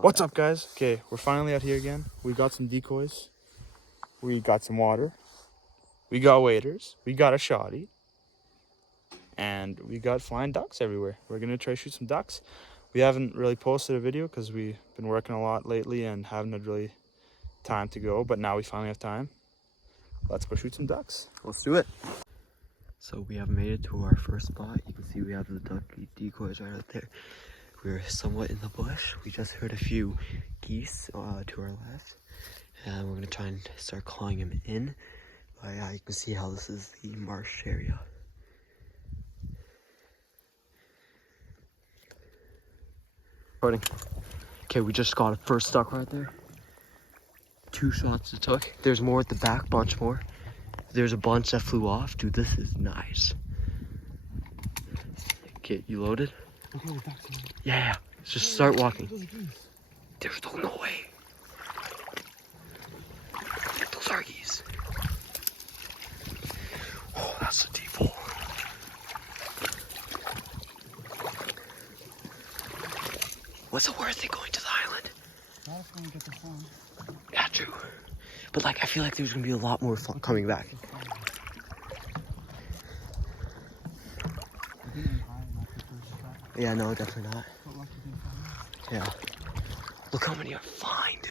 What's up, guys? Okay, we're finally out here again. We got some decoys. We got some water. We got waders. We got a shotty. And we got flying ducks everywhere. We're going to try to shoot some ducks. We haven't really posted a video because we've been working a lot lately and haven't had really time to go. But now we finally have time. Let's go shoot some ducks. Let's do it. So we have made it to our first spot. You can see we have the duck decoys right out there. We're somewhat in the bush. We just heard a few geese to our left. And we're going to try and start calling them in. But yeah, you can see how this is the marsh area. Okay, we just got a first duck right there. 2 shots it took. There's more at the back, bunch more. There's a bunch that flew off. Dude, this is nice. Okay, you loaded? Yeah. Just start walking. There's no way. Those are geese. Oh, that's a deep hole. What's it worth it going to the island? Not if we get the phone. Yeah, true. But like, I feel like there's gonna be a lot more fun coming back. Yeah, no, definitely not. Yeah. Look how many I find.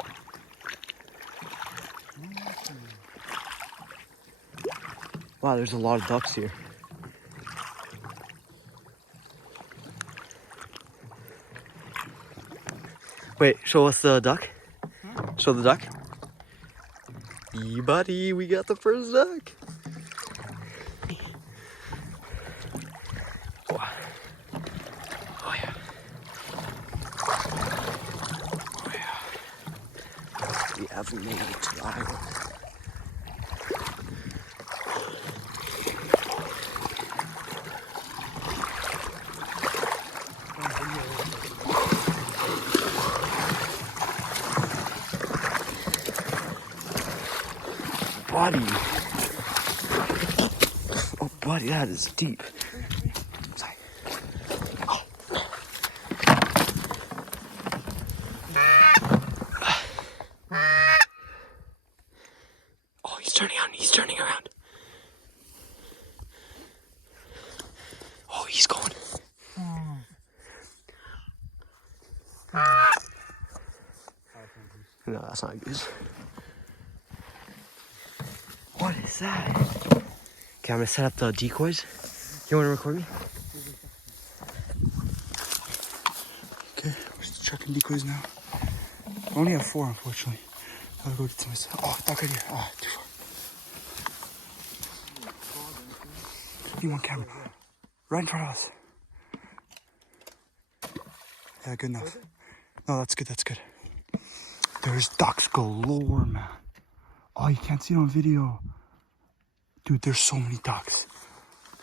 Wow, there's a lot of ducks here. Wait, show us the duck. Show the duck. Hey, buddy, we got the first duck. Oh yeah. Oh yeah. We have made it to the island. Buddy. Oh, buddy, that is deep. Sorry. Oh. Oh, he's turning on. He's turning around. Oh, he's going. No, that's not a goose. What is that? Okay, I'm gonna set up the decoys. You wanna record me? Okay, we're just checking decoys now. We only have 4, unfortunately. Gotta go get some myself. Oh, duck right here. Ah, too far. Need one camera. Right in front of us. Yeah, good enough. No, that's good, that's good. There's ducks galore, man. Oh, you can't see it on video. Dude, there's so many ducks.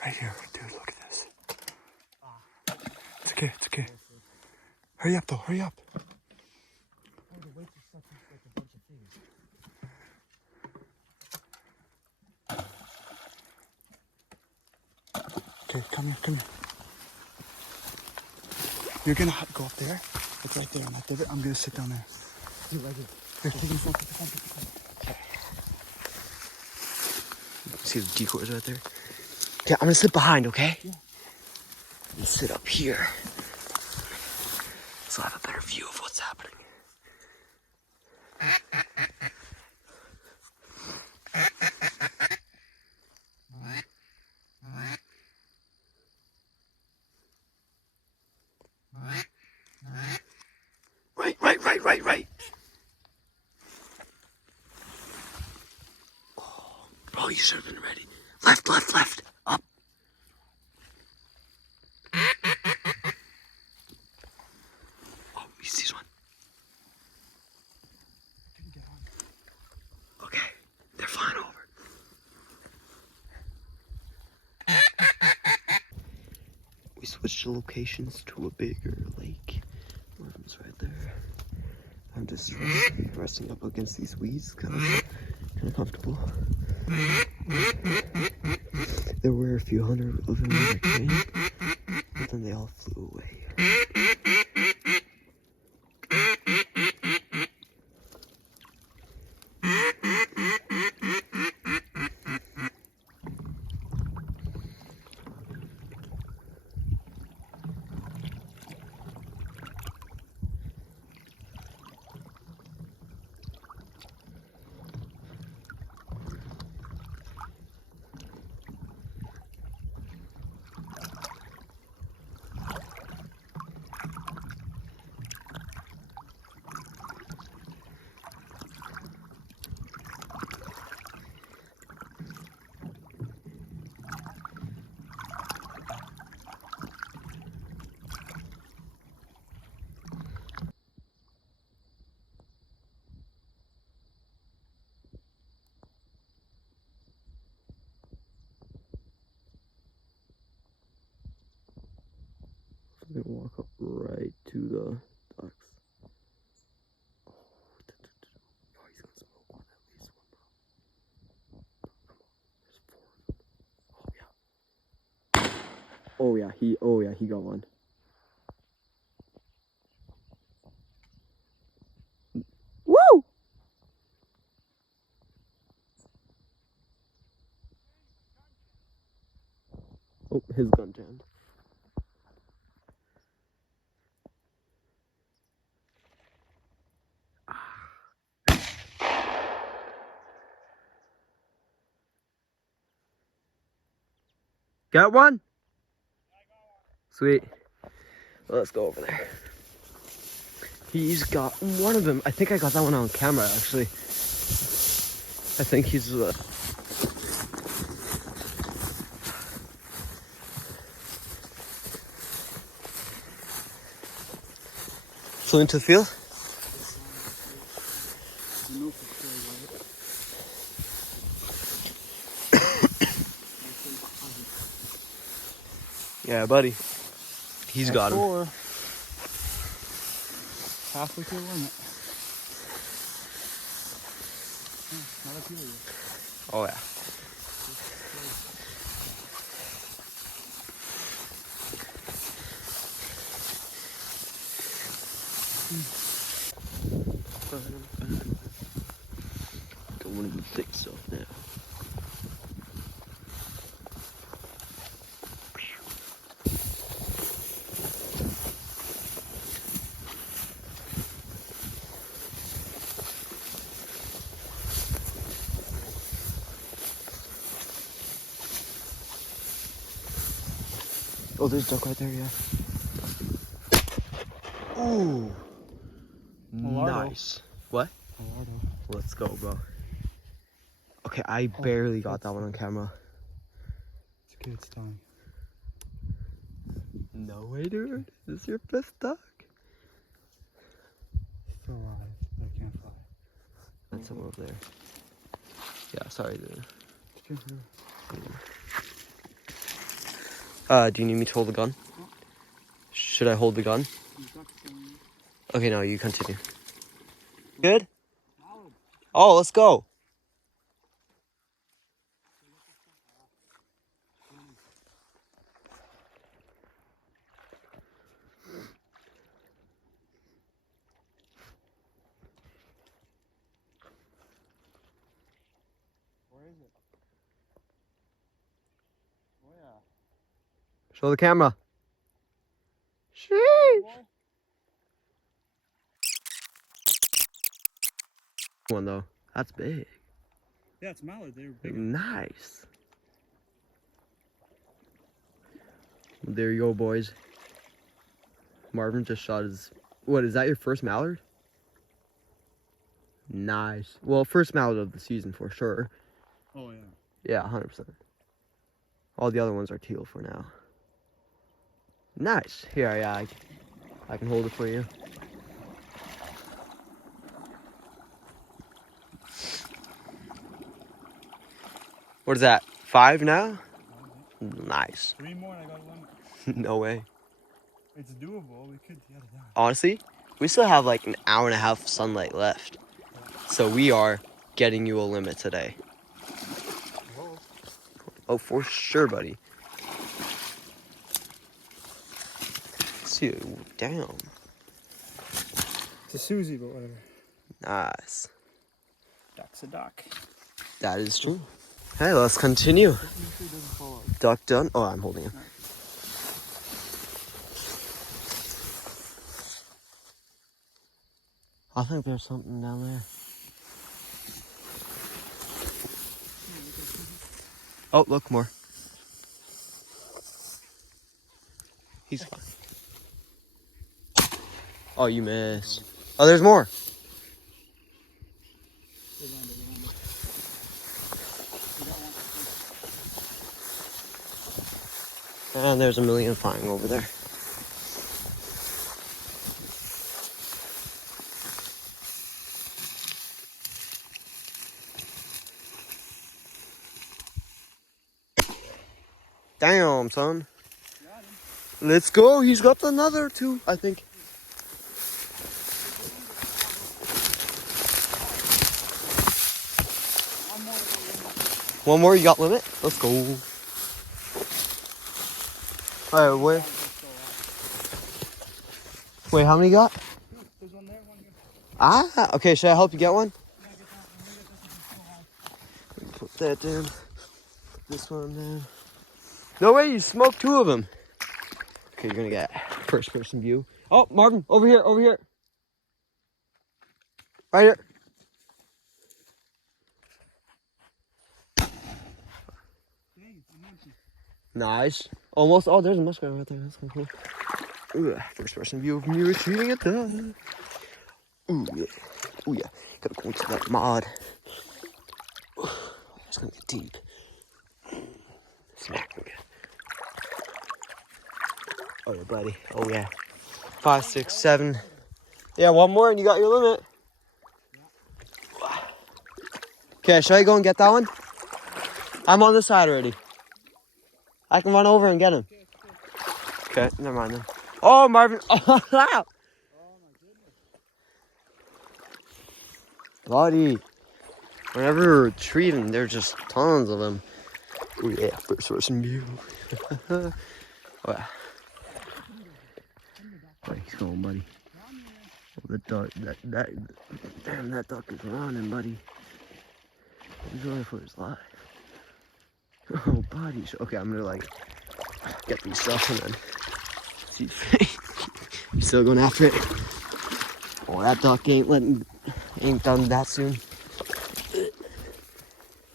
Right here. Dude, look at this. It's okay, it's okay. Hurry up, though, hurry up. Okay, come here, come here. You're gonna go up there. It's right there on that divot. I'm gonna sit down there. Here, take the phone, take the phone, take the phone. See the decoys right there? Okay, I'm gonna sit behind, okay? Yeah. I'm gonna sit up here. So I have a better view of what's happening. Right. Oh, bro, you should have been ready. Left. Up. Oh, he sees one. Okay, they're flying over. We switched locations to a bigger lake. One of them's right there. I'm just resting up against these weeds, kind of comfortable. There were a few hundred of them in the cave, but then they all flew away. walk up right to the ducks. Oh, he's gonna smoke one, at least one, bro. There's 4 of them. Oh yeah. He got one. Woo! Oh, his gun jammed. Got one? Sweet. Let's go over there. He's got one of them. I think I got that one on camera, actually. I think he's... Flew into the field? Yeah, buddy. He's got him. Halfway to the limit. Not up here yet. Oh, yeah. Don't want to do thick stuff now. Oh, there's a duck right there, yeah. Ooh. Nice. What? Let's go, bro. Okay, I barely got that one on camera. It's a good stung. No way, dude. This is your 5th duck? Still alive, but I can't fly. That's him over there. Yeah, sorry, dude. Do you need me to hold the gun? Should I hold the gun? Okay, no, you continue. Good? Oh, let's go. Where is it? Oh yeah. Show the camera. Sheesh. One though. That's big. Yeah, it's mallard. They're big. Nice. There you go, boys. Marvin just shot his... What, is that your first mallard? Nice. Well, first mallard of the season for sure. Oh yeah. Yeah, 100%. All the other ones are teal for now. Nice. Here, yeah, I can hold it for you. What is that? 5 now? Nice. 3 more and I got one. No way. It's doable. We could get it done. Honestly, we still have like an hour and a half of sunlight left. So we are getting you a limit today. Whoa. Oh, for sure, buddy. See, damn. It's a Susie, but whatever. Nice. Duck's a duck. That is true. Hey, let's continue. Duck done. Oh, I'm holding him. I think there's something down there. Oh, look, more. He's fine. Oh, you missed. Oh, there's more. And there's a million flying over there. Damn, son. Let's go. He's got another two, I think. One more, you got limit? Let's go. Alright, wait, how many you got? There's one there, one here. Ah, okay, should I help you get one? Put that down. This one down. No way, you smoked two of them. Okay, you're gonna get first person view. Oh, Marvin, over here, over here. Right here. Nice. Almost. Oh, there's a muskrat right there. That's cool. Ooh, first person view of me retrieving it. Ooh, yeah. Ooh, yeah. Gotta go into that mod. Ooh, it's gonna get deep. Smacking. Oh, yeah, buddy. Oh, yeah. 5, 6, 7. Yeah, one more and you got your limit. Okay, should I go and get that one? I'm on this side already. I can run over and get him. Okay, never mind then. Oh, Marvin. Oh, wow. Buddy. Whenever we're retrieving, there's just tons of them. Oh, yeah, first person view. Oh, yeah. Where he's going, buddy. Oh, the duck, damn, that duck is running, buddy. He's running for his life. Oh, buddy. Okay, I'm gonna, like, get these stuff and then see. You still going after it? Oh, that duck ain't done that soon.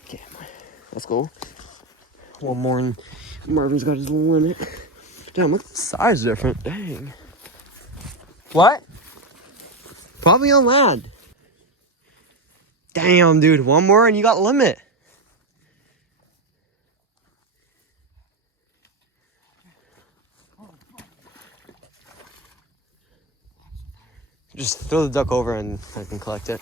Okay, let's go. One more and Marvin's got his limit. Damn, look at the size difference. Dang. What? Probably on land. Damn, dude. One more and you got limit. Just throw the duck over and I can collect it.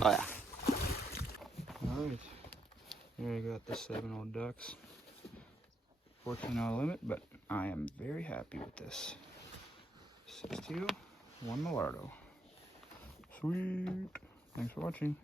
Oh, yeah. Alright. Here we got the 7 old ducks. 14 hour limit, but I am very happy with this. 6 2, 1 Mulardo. Sweet. Thanks for watching.